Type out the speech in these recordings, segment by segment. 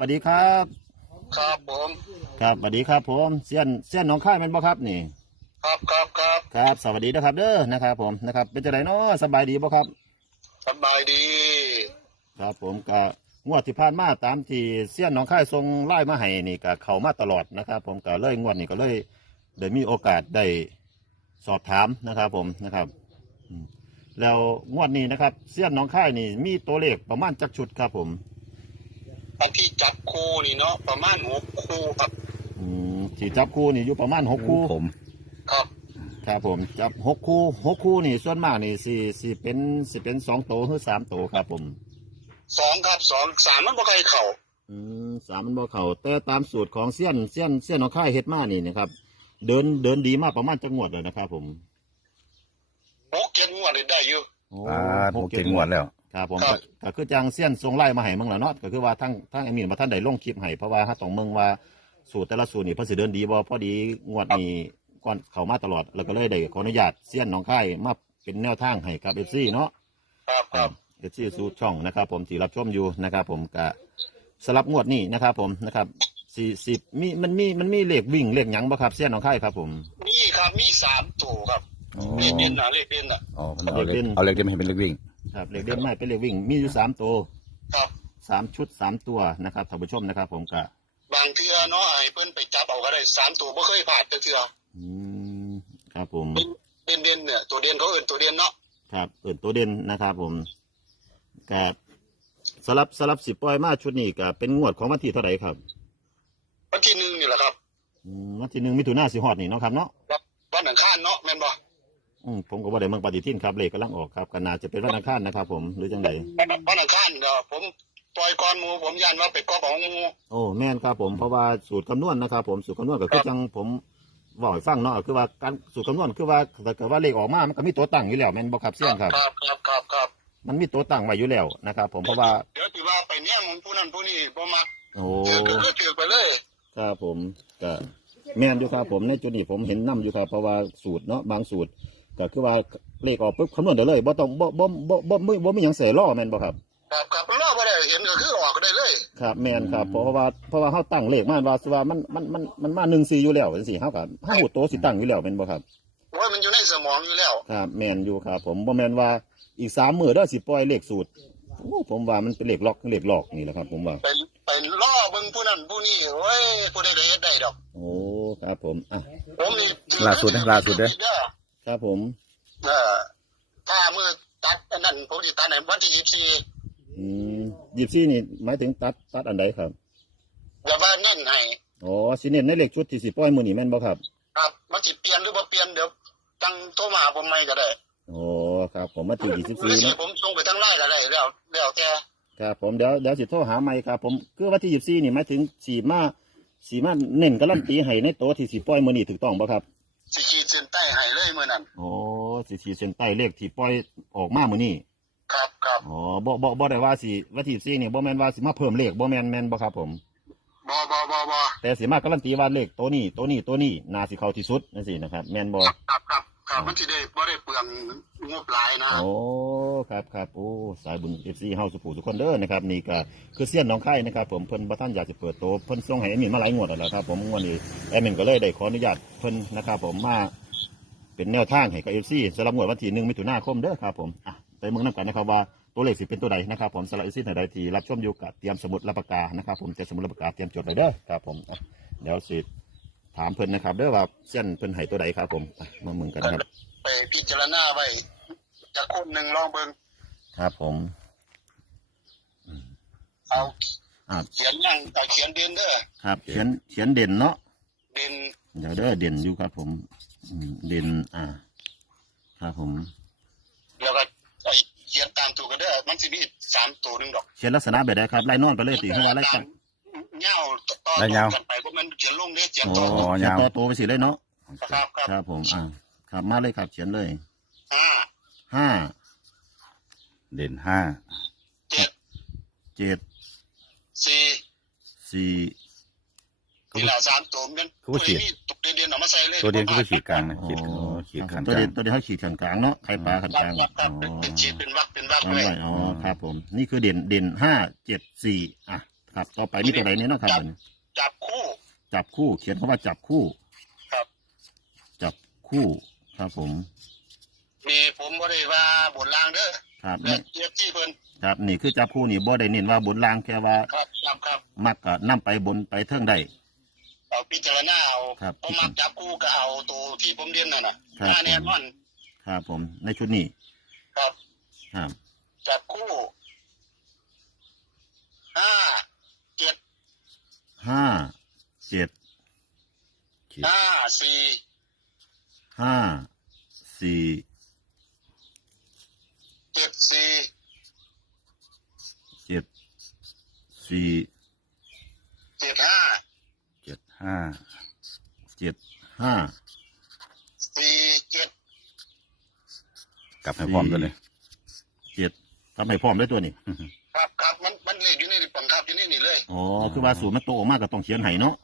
สวัสดีครับ ครับผมครับสวัสดีครับผมเสี้ยนเสี้ยนหน้องค่ายเป็นบ่ครับนี่ ครับครับครับครับสวัสดีนะครับเด้อนะครับผมนะครับเป็นจังไดเนาะสบายดีบ่ครับ สบายดี ครับผมก็งวดที่ผ่านมาตามที่เสี้ยนหน้องค่ายทรงไล่มาให้นี่ก็เข้ามาตลอดนะครับ ผมก็เลยงวดนี้ก็เลยได้มีโอกาสได้สอบถามนะครับ ผมนะครับอืมแล้วงวดนี้นะครับ เสี้ยนหน้องค่ายนี่มีตัวเลขประมาณจักชุดครับผม อันที่จับคู่นี่เนาะประมาณหกคู่ครับอืมที่จับคู่นี่อยู่ประมาณหกคู่ผม ครับ ครับผมจับหกคู่หกคู่นี่ส่วนมากนี่สี่สี่เป็นสี่เป็นสองโตวหรือสามโตวครับผม สองครับสองสามมันบ่ใครเข่าอืมสามมันบ่เข่าแต่ตามสูตรของเซียนเซียนเซียนของค่ายเฮ็ดมานี่นะครับ เดินเดินดีมากประมาณจังหวัดเลยนะครับผมหกเจ็ดงวดนี่ได้อยู่ โอ้ปาดหกเจ็ดงวดแล้ว ครับผมครับ ก็ก็คือจังเซียนทรงไล่มาให้เมืองละเนาะก็คือว่าทั้งทั้งไอมีนมาท่านได้ลงคลิปให้เพราะว่าถ้าต้องเมืองว่าสูตรแต่ละสูตรนี่เพิ่นสิเดินดีบ่พอดีงวดนี้ก่อนเข้ามาตลอดแล้วก็เลยได้ขออนุญาตเซียนหนองค่ายมาเป็นแนวทางให้กับ FC เนาะ ครับครับเอชี่ซูช่องนะครับผมที่รับชมอยู่นะครับผมกะสลับงวดนี้นะครับผมนะครับสี่สิบมีมันมีมันมีเลขวิ่งเลขหยังบ่ครับเส้นของค่ายครับผมมีครับมีสามตัวครับอ๋อเลขเด่นนะเลขเด่นนะอ๋อมันเอาเล็กเอาเล็กเด่นมาให้เป็นเล็กวิ่ง ครับเลขเด่นไม่เป็นเลขวิ่ง มีอยู่สามตัวครับสามชุดสามตัวนะครับท่านผู้ชมนะครับ ผมกะบางเทื่อเนาะไอ้เพิ่นไปจับเอาก็ได้สามตัวบ่เคยผ่านแต่เทื่ออืมครับผมเด่นเด่นๆเนี่ยตัวเด่นเขาเอื่นตัวเด่นเนาะครับเปิดตัวเด่นนะครับ ผมกะสลับสลับสิบปล่อยมาชุดนี้กะเป็นงวดของวันที่เท่าไหร่ครับวันที่หนึ่งนี่แหละครับอืมวันที่หนึ่งมิถุนายนสิฮอดนี่เนาะครับเนาะ วันอังคารเนาะแม่นบ่ อืมผมก็บ่ได้เมืองปฏิทินครับเลขกำลังออกครับก็น่าจะเป็นวันอังคารนะครับ ผมหรือจังไดวันอังคารก็ผมปล่อยก่อนหมูผมยันว่าไปกอบของหมูโอ้แม่นครับผมเพราะว่าสูตรคำนวณนะครับ ผมสูตรคำนวณก็คือจังผมบอกให้ฟังเนาะคือว่าการสูตรคำนวณคือว่าถ้าเกิดว่าเลขออกมามันก็มีตัวตั้งอยู่แล้วแม่นบ่ครับเสี่ยงครับ ครับครับครับครับมันมีตัวตั้งไว้อยู่แล้วนะครับ ผมเพราะว่า เดี๋ยวถือว่าไปเนี่ยมึงผู้นั้นผู้นี้บ่มักโอ้ถือก็คือถือไปเลยครับผมก็แม่นอยู่ครับผมในจุดนี้ผมเห็นนํอยู่ครับเพราะว่าสูตรเนาะบางสูตร ก็คือว่าเลขออกปุ๊บคำนวณได้เลยบ่ต้องบ่บ่บ่บ่บ่บ่มีหยังเสียล่อแม่นบ่ครับ ครับครับรอบบ่ได้เห็นก็คือออกก็ได้เลยครับแม่นครับเพราะว่าเพราะว่าเฮาตั้งเลขมาว่าสิว่ามันมันมันมันมา1 4อยู่แล้วจังซี่เฮาก็เฮาฮู้ตัวสิตั้งอยู่แล้วแม่นบ่ครับโอ้ยมันอยู่ในสมองอยู่แล้วครับแมนอยู่ครับ ผมบ่แมนว่าอีกสามมือได้อสิปล่อยเลขสูตรโอ้ผมว่ามันเป็นเลขล็อกเลขหลอกนี่แหละครับ ผมว่า ไปไปล่อเบิ่งผู้นั้นผู้นี้โอ้ยผู้ใดก็เฮ็ดได้ดอก โอ้ครับผมอะผมนี่ล่าสุดนะล่าสุดเด้อ ครับผม เออถ้ามือตัดอันนั้นผมสิตัดในวันที่อืมยิบซี่นี่หมายถึงตัดตัดอันใดครับ24อย่าว่านั่นให้อ๋อสิเน้นในเลขชุดที่สิปล่อยมือนี่แม่นบ่ครับครับมันสิเปลี่ยนหรือบ่เปลี่ยนเดี๋ยวจังโทรมาหาผมใหม่ก็ได้โอ้ครับ ผมมาที่ยี่สิบหรือสี่สิเนาะผมส่งไปทางไลน์ก็ได้แล้วแล้วแต่ครับผมเดี๋ยวเดี๋ยวสิโทรหาใหม่ครับ ผมคือว่าที่ยี่สิบสี่นี่หมายถึงสีมาสีมาเน้นการันตีให้ในโตวที่สิปล่อยมือนี่ถูกต้องบ่ครับ สิขีดเส้น ใต้ให้เลยมื้อนั้นโอ้สิขีดเส้นใต้เลขที่ปล่อยออกมามือนี่ครับครับอ๋อบ่บ่บ่ได้ว่าสิว่าที่สี่นี่บ่แม่นว่าสิมาเพิ่มเลขบ่แม่นแม่นบ่ครับผมบ่บ่บ่บ่แต่สิมาการันตีว่าเลขตัวนี้ตัวนี้ตัวนี้น่าสิเข้าที่สุดนั่นสินะครับ แม่นบ่ครับครับครับมันสิได้บ่ได้เปลืองงบหลายนะโอ้ครับครับโอ้สายบุญ FC เฮาสุผู้ทุกคนเด้อนะครับนี่ก็คือเสี้ยนหน้องไข่นะครับ ผมเพิ่นบ่ทันอยากจะเปิดโตเพิ่นส่งให้แอดมินมาหลายงวดแล้วล่ะครับผมงวดนี้แอดมินก็เลยได้ขออนุญาตเพิ่นนะครับผมมา เป็นแนวทางให้กับ FC สำหรับงวดวันที่1มิถุนายนเด้อครับผมอะไปเมืองนํกันนะครับว่าตัวเลขสิเป็นตัวใดนะครับผมสำหรับ FC ท่านใดที่รับชมอยู่กับเตรียมสมุดและปากกานะครับผมเตรียมสมุดและปากกาเตรียมจดไว้เด้อครับผมอะเดี๋ยวสิถามเพิ่นนะครับเด้อว่าเส้นเพิ่นให้ตัวใดครับผมอะมาเมืองกันนะครับไปพิจารณาไว้จะคนหนึ่งลองเบิ่งครับผมเอาอ่าเขียนยังเอาเขียนเด่นเด้อครับเขียนเขียนเด่นเนาะเด่นเดี๋ยวเด้อเด่นอยู่ครับผมอืม เด่นอ่าครับผม แล้วก็ไอ้เขียนตามตัวกันเด้อมันสิมีสามตัวหนึงดอกเขียนลักษณะแบบใดครับไล่นอนไปเลยตีหัวไล่กันเงาต่อไล่เงากันไปก็มันเขียนลงเด้อเขียนโอ้ต่อเขียนต่อตัวไปสิเลยเนาะครับครับครับผมอ่าครับมาเลยครับเขียนเลยห้าห้าเด่นห้าเจ็ดเจ็ดสี่สี่ นี่แหละสามตัวมันตัวนี้ตัวเด่นๆเอามาใส่เลยตัวเด่นก็คือขีดกลางนะโอ้ขีดอ๋อขีดคขัรับนตัวกลาเด่งนตัวเด่นเขาขีดขันกลางเนาะไข่ปลาขันคกรัลาบงครับครับอ๋อเป็นเป็นชีดเป็นวักเป็นวักเอาเลยไว้อ๋อครับผม นี่คือเด่นเด่นห้าเจ็ดสี่อะครับ ต่อไปนี่ตัวไหนเนี่ยนะครับจับคู่ จับคู่เขียนคำว่าจับคู่ครับ จับคู่ ครับผม มีผมบ่ได้ว่าบนล่างเด้อครับเลืนี่อกเทียบที่เพิ่นครับนี่คือจับคู่นี่บ่ได้เน้นว่าบนล่างแค่ว่า ครับครับครับมักก็นํไปบนไปเทิงได้ เอาพิจารณาเอาครับ ผมมักจับคู่ก็เอาตัวที่ผมเรียนนั่นน่ะครับหน้าแน่นอนครับผมในชุดนี้ครับครับ จับคู่ห้าเจ็ดห้าเจ็ดห้าสี่ห้าสี่เจ็ดสี่เจ็ดสี่เจ็ดห้าเจ็ด ห้าเจ็ดห้าสี่เจ็ดกลับให้พร้อมตัวนี้เจ็ดทำให้พร้อมได้ตัวนี้ครับครับมันมันเลขอยู่ในบังคับอยู่ในนี่เลยอ๋อคือว่าสูตรมันโตออกมากก็ต้องเขียนให้เนาะ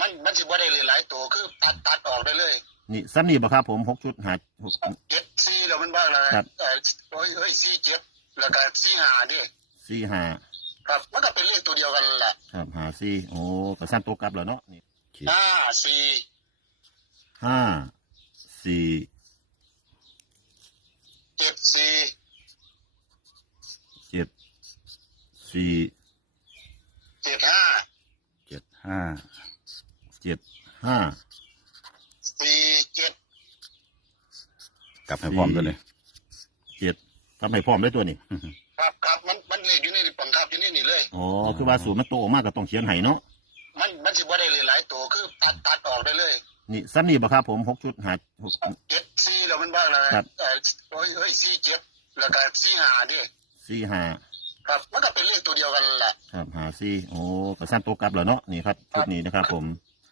มันมันสิบ่ได้หลายๆตัวคือตัดตัดออกได้เลย นี่ซ้ำนี่บ่ครับผมหกชุดหาหกเจ็ดสี่แล้วมันบ้างแล้วครับเออโอ้ยเอ้ยสี่เจ็ดแล้วก็สี่ห้าดิสี่ห้าครับมันก็เป็นเลขตัวเดียวกันแหละครับหาสี่โอ้ก็ซ้ำตัวกลับแล้วเนาะ นี่ห้าสี่ห้าสี่เจ็ดสี่เจ็ดสี่เจ็ดห้าเจ็ดห้าเจ็ดห้าสี่เจ็ดกลับให้พร้อมตัวนี้เจ็ดทำให้พร้อมได้ตัวนี้ครับครับมันมันเลขอยู่ในบังคับอยู่ในนี่เลยอ๋อคือว่าสูตรมันโตออกมากก็ต้องเขียนให้เนาะ มันมันสิบ่ได้หลายๆ ตัวคือตัดตัดออกได้เลยนี่ซ้ำนี่บ่ครับผมหกชุดหาหก เจ็ดสี่แล้วมันบ้างแล้วครับ เออโอ้ยเอ้ยสี่เจ็ดแล้วก็สี่ห้าดิสี่ห้าครับ มันก็เป็นเลขตัวเดียวกันแหละ ครับหาซี่โอ้กระสั้นตัวกลับแล้วเนาะนี่ครับชุดนี้นะครับผม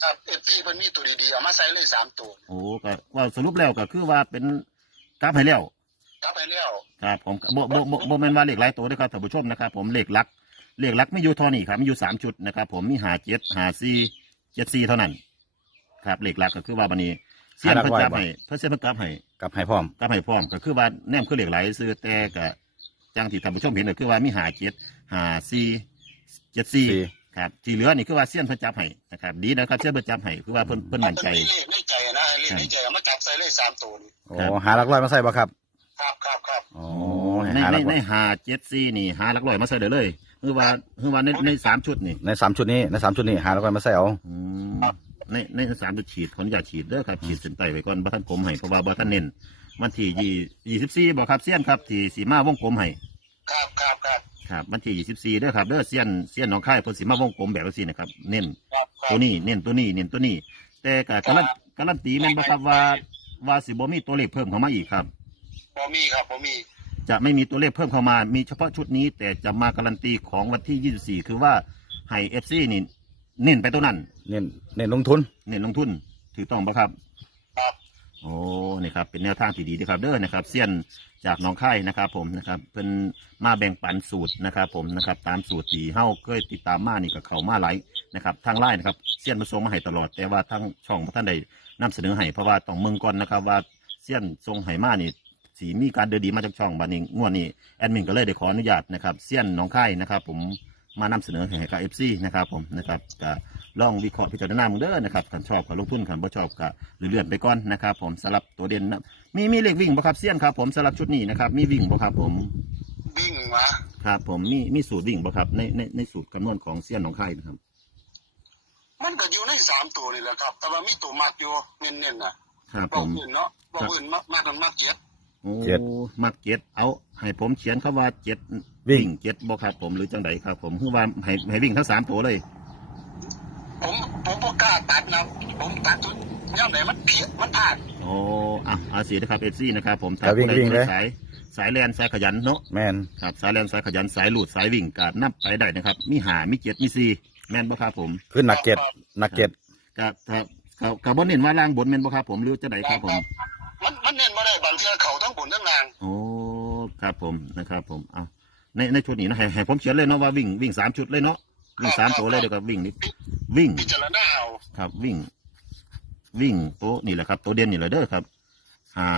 ครับเอฟซีมันมีตัวดีๆเอามาใส่เลยสามตัวโอ้ก็ว่าสรุปแล้วก็คือว่าเป็นกราฟให้แล้วกลับไปแล้วครับผมบ่บ่บ่บ่แม่นว่าเลขหลายตัวด้วยครับท่านผู้ชมนะครับ ผมเลขหลักเลขหลักไม่อยู่เท่านี้ครับมีอยู่สามชุดนะครับ ผมมีหาเจ็ดหาซี่ เจ็ดซี่เท่านั้น ครับเลขหลักก็คือว่าบันนี้เสียนเพิ่นกลับให้เพิ่นเสียนเพิ่นกลับให้กลับให้พร้อมกลับให้พร้อมก็คือว่าแนมคือเลขหลายซื้อแต่ก็จังที่ท่านผู้ชมเห็นก็คือว่ามีหาเจ็ดหาซี่เจ็ดซี่สี่ครับที่เหลือนี่คือว่าเสี้ยนเพิ่นจับให้นะครับดีนะครับเสี้ยนเพิ่นจับให้คือว่าเพิ่นเพิ่นมั่นใจเลขในใจนะเลขในใจเอามาจับใส่เลยสามตัวนี่โอ้ครับหาหลักร้อยมาใส่บ่ครับ ครับครับครับโอ้ในหาหในลักร้ในอยหาเจ็ดซี่นี่หาหลักร้อยมาใส่ได้เลย คือว่าคือว่าในในสามชุดนี่ในสามชุดนี้ในสามชุดนี้หาหลักร้อยมาใส่เอาอืมในในสามชุดฉีดขออนุญาตฉีดเด้อครับฉีดเส้นใต้ไว้ก่อนบ่ท่านผมให้เพราะว่าบ่ท่านเน้นวันที่ยี่ยี่สิบสี่บอกครับเสี้ยนครับที่สีมาวงกลมให้ครับครับครับครับวันที่ยี่สิบสี่เด้อครับเด้อเสี้ยนเสี้ยนหน้องค่ายเพิ่นสีมาวงกลมแบบนี้นะครับ เน้นครับครัตัวบนี้เน้นตัวนี้เน้นตัวนี้ แต่ก็การันการันตีแม่นบ่ครับว่าว่าสิบ่มีตัวเลขเพิ่มเข้ามาอีกครับบ่มีครับบ่มี จะไม่มีตัวเลขเพิ่มเข้ามา มีเฉพาะชุดนี้ แต่จะมาการันตีของวันที่ 24 คือว่าให้เอฟซีนี่เน้นไปตัวนั้น เน้นเน้นลงทุนเน้นลงทุนถูกต้องปะครับ ครับโอ้นี่ครับ เป็นแนวทางที่ดีนะครับเด้อนะครับเซียนจากหน้องค่ายนะครับ ผมนะครับเป็นมาแบ่งปันสูตรนะครับ ผมนะครับ ตามสูตรที่เฮาเคยติดตามมานี่กับเขามาหลายนะครับ ทางไลน์นะครับเซียนมาส่งมาให้ตลอด แต่ว่าทางช่องบ่ท่านใดนำเสนอให้เพราะว่าต้องเมืองก่อนนะครับ ว่าเซียนทรงให้มานี่ สีมีการเดินดีมาจากช่องบัดนี้งวดนี้แอดมินก็เลยได้ขออนุญาตนะครับเซียนหน้องค่ายนะครับ ผมมานำเสนอให้กับเอฟซีนะครับผมนะครับก็ลองวิเคราะห์พิจารณามึงเด้อนะครับขันชอบก็ลงทุนขันบ่ชอบก็เลื่อนๆไปก่อนนะครับผมสำหรับตัวเด่นนะมีมีเลขวิ่งบ่ครับเซียนครับผมสำหรับชุดนี้นะครับมีวิ่งบ่ครับผมวิ่งวะครับผมมีมีสูตรวิ่งบ่ครับในในในสูตรคำนวณของเซียนหนองคายนะครับ มันก็อยู่ในสามตัวนี่แหละครับ แต่ว่ามีตัวมักอยู่เน้นๆน่ะครับบผอกมอื่นเนาะบอกอื่นมากมากกันมากเจ็ด โอ้มักเจ็ดเอา ให้ผมเขียนคำว่าเจ็ดวิ่งเจ็ดบ่ครับผมหรือจังใดครับ ผมคือว่าให้ให้วิ่งทั้งสามตัวเลย ผมผมบ่กล้าตัดนะผมตัดทุกย่ำไหนมันเพี้ยมันพลาดโอ้อะอาสีนะครับเอฟซีนะครับ ผมครับวิ่งผู้ใดวิ่งเลย สายสายแลนสายขยันเนาะแมนครับสายแลนสายขยันสายหลุดสายวิ่งกาดนับไปได้นะครับ มีหามีเจ็ดมีสี่แม่นบ่ครับผมขึ้นหนักเจ็ดหนักเจ็ด กับครับกับกับบนเน้นว่าล่างบนแม่นบ่ครับผมหรือจะใดครับผม มันมันเน้นมาได้บางทีเขาทั้งบนทั้งล่างโอ้ครับผมนะครับผมเอาในในชุดนี้นะให้ให้ผมเขียนเลยเนาะว่าวิ่งวิ่งสามชุดเลยเนาะวิ่งสามตัวเลยเดี๋ยวก็วิ่งนี่วิ่งพิจารณาเอาครับ วิ่ง วิ่งตัวนี่แหละครับ ตัวเด่นนี่แหละเด้อครับห้า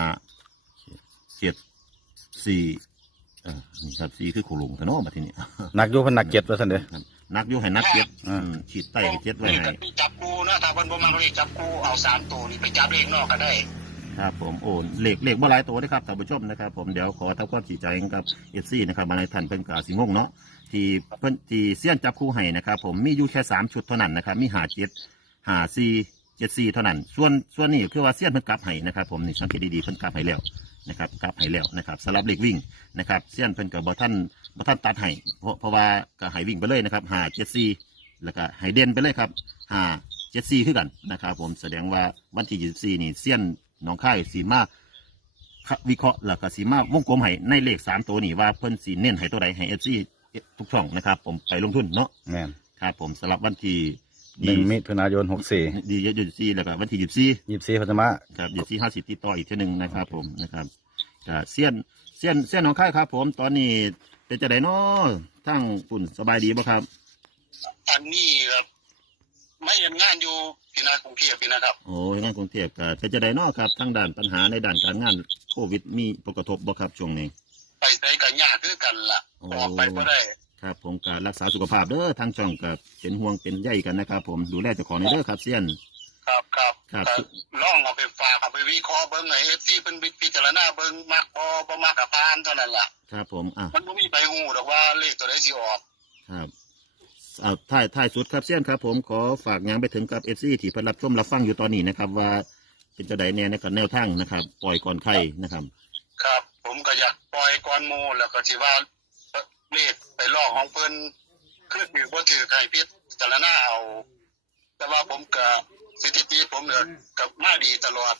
เจ็ดสี่เออนี่ครับสี่คือโคลุงกันเนาะมาทีนี้หนักอยู่เพันหนักเจ็ดว่าสันเด้อครับนักอยู่ให้นักเจ็ดอืมฉีดไตให้เจ็ดไว้นี่ให้ก็มีจับกูนะถ้าเพิ่นบ่มาเลขจับกูเอาสามตัวนี่ไปจับเลขนอกก็ได้ ครับผมโอ้เหล็กเหล็กบ่หลายตัวนะครับท่านผู้ชมนะครับ ผมเดี๋ยวขอทำความชี้แจกับเอฟซีนะครับมาในท่านเพิ่นกาสิงงเนาะที่เพิ่นที่เสี้ยนจับคู่ให้นะครับ ผมมีอยู่แค่สามชุดเท่านั้นนะครับ มีหาเจ็ดหาซีเจ็ดซีเท่านั้น ส่วนส่วนนี้คือว่าเสี้ยนเพิ่นกลับให้นะครับผมนี่สังเกตดีๆเพิ่นกลับให้แล้วนะครับกลับให้แล้วนะครับสำหรับเหล็กวิ่งนะครับเสี้ยนเพิ่นกับบ่ท่านบ่ท่านตัดให้เพราะเพราะว่าก็ให้วิ่งไปเลยนะครับหาเจ็ดซีแล้วก็ให้เด่นไปเลยครับหาเจ็ดซีคือกันนะครับ ผมแสดงว่าวันที่ยี่สิบสี่นี่เสี้ยน น้องค่ายสีมาวิเคราะห์แล้วก็สีมาวงกลมให้ในเลขสามตัวนี้ว่าเพิ่นสีเน้นให้ตัวใดให้เอฟซีทุกช่องนะครับ ผมไปลงทุนเนาะแม่นครับผมสำหรับวันที่หนึ่งมิถุนายนหกสี่ดีเยอะยี่สี่แล้วก็วันที่ยี่สี่ยี่สิบสี่พฤษภาครับยี่สี่ห้าสิบติดต่ออีกทีหนึ่งนะครับ ผมนะครับก็เสี้ยนเสี้ยนเสี้ยนของค่ายครับ ผมตอนนี้เป็นจะไดเนาะทั้งฝุ่นสบายดีบ่ครับ อันนี้ครับ ไม่ยังงานอยู่พี่นากรุงเทพพี่นะครับโอ้ยงานกรุงเทพก็เป็นจะไดเนาะครับทั้งด้านปัญหาในด้านการงานโควิดมีผลกระทบบ่ครับช่วงนี้ ไปใส่กันยากคือกันล่ะโอ้ ออกไปบ่ได้ครับผมการรักษาสุขภาพเด้อทางช่องก็เป็นห่วงเป็นใยกันนะครับ ผมดูแลเจ้าของในเด้อครับเสี้ยน ครับครับครับก็ลองเอาไปฝากเอาไปวิเคราะห์เบิ่งไอ้ FC เพิ่นพิจารณาเบิ่งมักบ่บ่มักกับพานเท่านั้นล่ะ ครับผมอะมันบ่มีใบหูดอกว่าเลขตัวใดสิออก ครับเอาท้ายท้ายสุดครับเสี้ยนครับ ผมขอฝากหยังไปถึงกับเอฟซีที่เพิ่นรับชมรับฟังอยู่ตอนนี้นะครับ ว่าเป็นจะไดแน่ในกับแนวทางนะครับ ปล่อยก่อนใครนะครับ ครับ ผมก็อยากปล่อยก่อนหมู่แล้วก็สิว่าเลขไปลอกของเพิ่นคือถือบ่ถือให้พิจารณาเอา แต่ว่าผมก็สถิติผมเนี่ยกับมาดีตลอด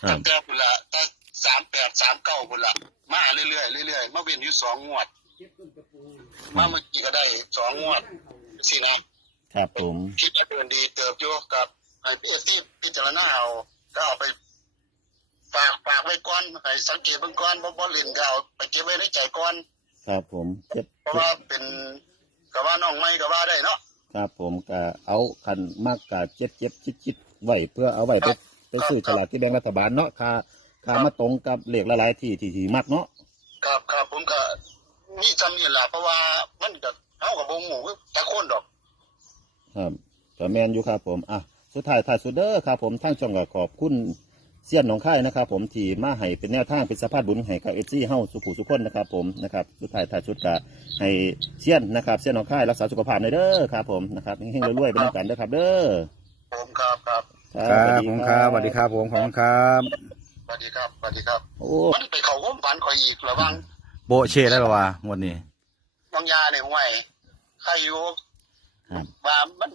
ครัตั้บงแต่พุ่นละตั้งสามแปดสามเก้าพุ่นละมาเรื่อยๆเรื่อยๆมาเวียนอยู่สองงวด มาเมื่อกี้ก็ได้สองงวดสินะครับผมคิดว่าเดินดีเติบอยู่กับไอ้พีเอซีพิจารณาเอาก็เอาไปฝากฝากไว้ก่อนให้สังเกตเบื้องก่อนบ่บ่เล่นก็เอาไปเก็บไว้ในใจก่อนครับผมเจ็ดเพราะว่าเป็นก็ว่าน้องไม่ก็ว่าได้เนาะครับผมก็เอาคันมากกะเจ็ดเจ็ดชิดชิดไว้เพื่อเอาไว้ไปไปซื้อฉลากที่แบงก์รัฐบาลเนาะค่าค่ามาตรงกับเลขละหลายที่ที่ที่มักเนาะครับครับผมก็ มีจำนี่แหละเพราะว่ามันก็เฮากับบ่ฮู้คือตะคนดอก ครับก็แมนอยู่ครับผมอะสุดท้ายท้ายสุดเด้อครับผมทั้งช่องก็ขอบคุณเสี้ยนหนองค่ายนะครับ ผมที่มาให้เป็นแนวทางเป็นสภาพบุญให้กับเอซี่เฮาสุขุสุขคนนะครับ ผมนะครับสุดท้ายท้ายสุดก็ให้เสี้ยนนะครับเสี้ยนหนองค่ายรักษาสุขภาพในอยเด้อครับผมนะครับเฮงๆรวยๆไปด้วยกันเด้อครับ เด้อผมครับครับครับผมครับสวัสดีครับผมขอบคุณครับสวัสดีครับสวัสดีครับ โอ้ มันไปเข้าความฝันข่อยอีกระวัง โบะเช่ได้หรอวะงวันนี้ บางยาเนี่ยห่วยใครอยู่ครับ ว่ามัน